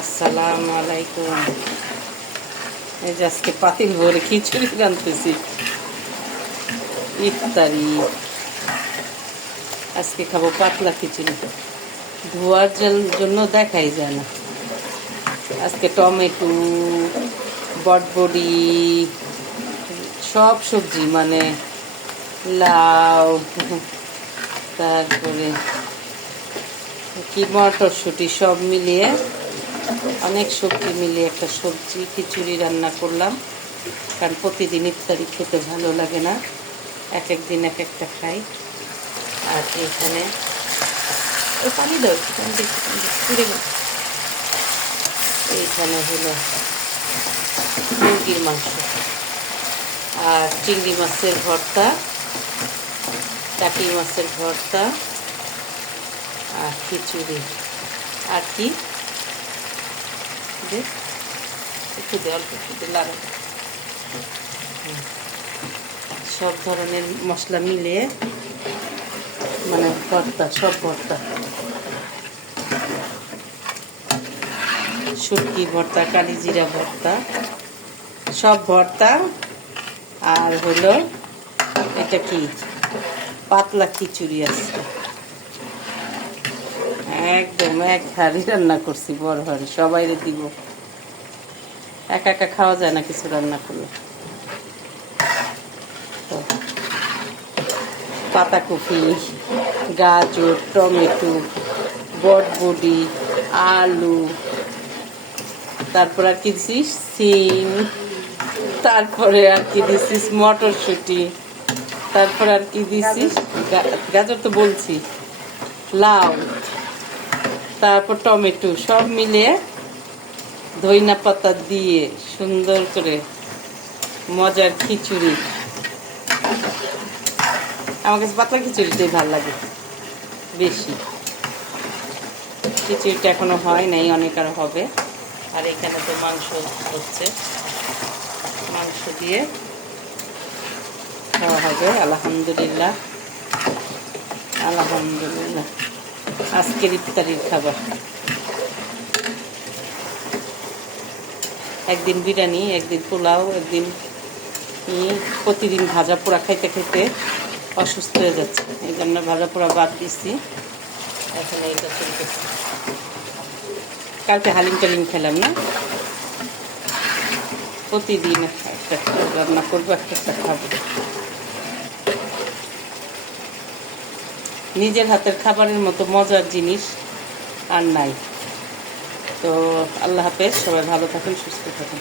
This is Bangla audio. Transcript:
আসসালামু আলাইকুম। এই যে আজকে পাতিল ভরে খিচুড়ি রাঁধতেছি, ইফতারি। আজকে খাবো পাতলা খিচুড়ি, ধোয়ার জন্য দেখাই যায় না। আজকে টমেটো, বটবডি, সব সবজি মানে লাউ, তারপরে কি মটরশুঁটি সব মিলিয়ে, অনেক সবজি মিলিয়ে একটা সবজি খিচুড়ি রান্না করলাম। কারণ প্রতিদিন ইফতারি খেতে ভালো লাগে না, এক এক দিন এক একটা খাই। আর এইখানে পানি দাও, এইখানে হলো মুরগির মাংস আর চিংড়ি মাছের ভর্তা, টাকি মাছের ভর্তা আর খিচুড়ি। আর কি একটু দে, অল্প একটু দে, লাগাই। সব ধরনের মশলা মিলিয়ে মানে ভর্তা, সব ভর্তা, শুটকি ভর্তা, কালিজিরা ভর্তা, সব ভর্তা। আর হলো এটা কি পাতলা খিচুড়ি আছে, একদম এক হাড়ি রান্না করছি, বড় হাড়ি, সবাইরে দিব। একা একা খাওয়া যায় না কিছু রান্না করলে। তো পাতাকপি, গাজর, টমেটো, বটবডি, আলু, তারপর আর কি দিছিস সিম, তারপরে আর কি দিছিস মটরশুঁটি, তারপর আর কি দিছিস গাজর তো বলছি, লাউ, তারপর টমেটো, সব মিলিয়ে ধইনা পাতা দিয়ে সুন্দর করে মজার খিচুড়ি। আমার কাছে পাতলা খিচুড়িটাই ভালো লাগে বেশি। খিচুড়িটা এখনো হয় নাই, অনেক আর হবে। আর এখানে তো মাংস হচ্ছে, মাংস দিয়ে খাওয়া হবে। আলহামদুলিল্লাহ, আলহামদুলিল্লাহ। আজকের ইফতারির খাবার, একদিন বিরিয়ানি, একদিন পোলাও, একদিন প্রতিদিন ভাজা পোড়া খাইতে খাইতে অসুস্থ হয়ে যাচ্ছে, এই জন্য ভাজা পোড়া বাদ দিচ্ছি। এখন এইটা চলতেছে। কালকে হালিম টালিম খেলাম না, প্রতিদিন একটা রান্না করবো, একটা একটা খাবো। নিজের হাতের খাবারের মতো মজার জিনিস আর নাই। তো আল্লাহ হাফেজ, সবাই ভালো থাকেন, সুস্থ থাকেন।